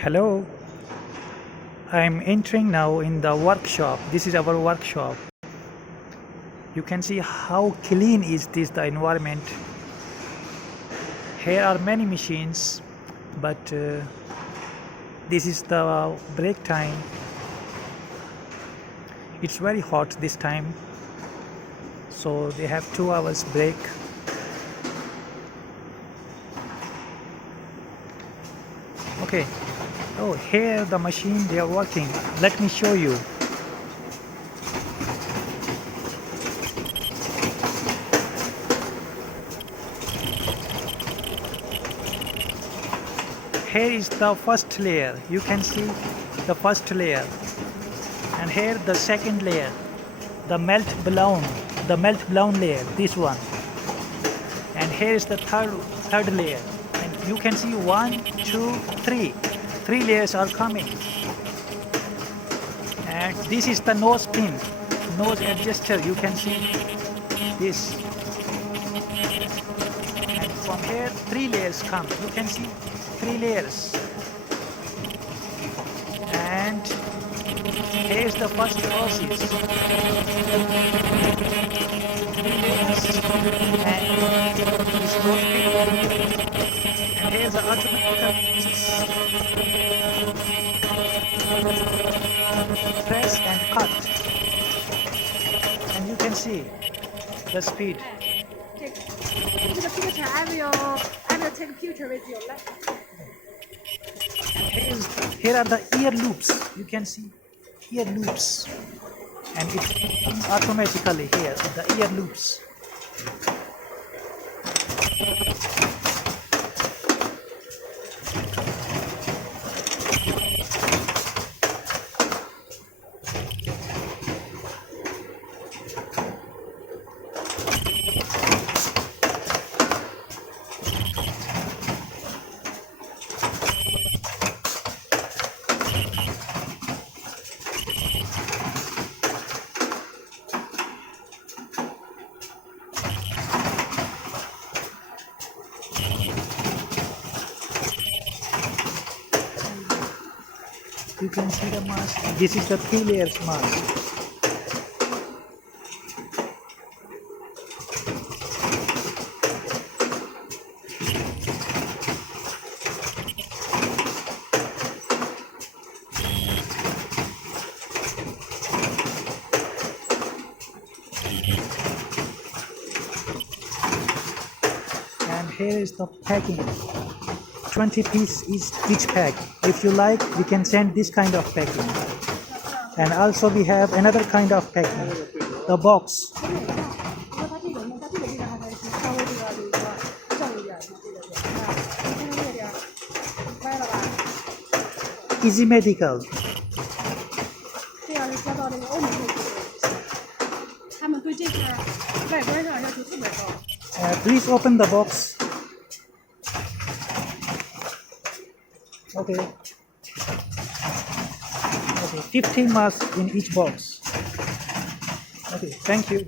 Hello, I'm entering now in the workshop. This is our workshop. You can see how clean is this the environment. Here are many machines, but this is the break time. It's very hot this time, so they have 2 hours break. Okay. Oh, here the machine they are working. Let me show you. Here is the first layer. You can see the first layer, and here the second layer, the melt blown layer. This one, and here is the third layer, and you can see 1, 2, 3. 3 layers are coming, and this is the nose pin, nose adjuster. You can see this, and from here 3 layers come. You can see 3 layers, and here's the first process. 3 layers, and this nose pin, and here's the automatic press and cut, and you can see the speed. Take a picture. I will take a picture with you. Here are the ear loops. You can see ear loops, and it's automatically here the ear loops. You can see the mask. This is the 3 layers mask. And here is the packing. 20 pieces is each pack. If you like, we can send this kind of packing. And also we have another kind of packing, the box. Easy Medical. Please open the box. Okay. 15 masks in each box. Okay, thank you.